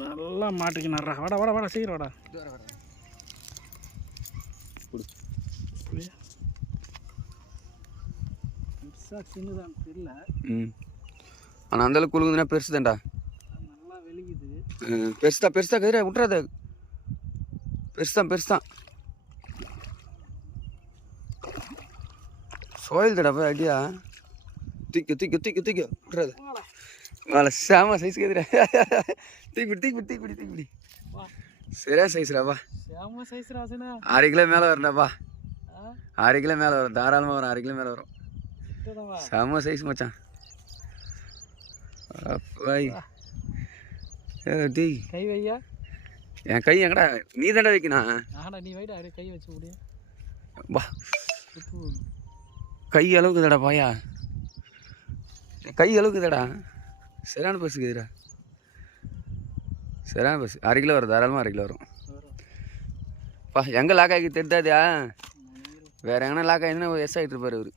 நல்லா மாட்டிக்கினாரா. வாடா வாடா வாடா சீக்கிரம் வாடா. பெருசாக சின்னதான் தெரியல. ஆனால் அந்தளவுக்கு குழுங்குதுன்னா பெருசு தான்டா. நல்லா வெளிக்குது. பெருசுதான் பெருசுதான் கதிரா விட்டுறாத. பெருசுதான் சோயில் தடா ஐடியா. தூக்கி விட்டுறாது. மேலே சேம சைஸ் கதிரா. தூக்கிப்பிடி சரியா சைஸ்டாப்பா. 6 கிலோ மேலே வரண்டாப்பா. 6 கிலோ மேலே வரும். தாராளமாக வரும். 6 கிலோ மேலே வரும். செம சைஸ் மச்சான். கை வையா. என் கை எங்கடா நீ தாண்டா வைக்கணும். நீ வைடா கை வச்சு முடியும். வா கை அளவுக்கு தடா பாயா. கை அளவுக்கு தடா. சரியான பஸ் இருக்குதுடா. சரியான பஸ். 6 கிலோ வரும். தாராளமாக 6 கிலோ வரும். பா எங்கே லாக் ஆகி தெரிந்தாதியா. வேறு எங்கன்னா லாக் ஆகிதுன்னா எஸ் ஆகிட்டு இருப்பார் அவர்.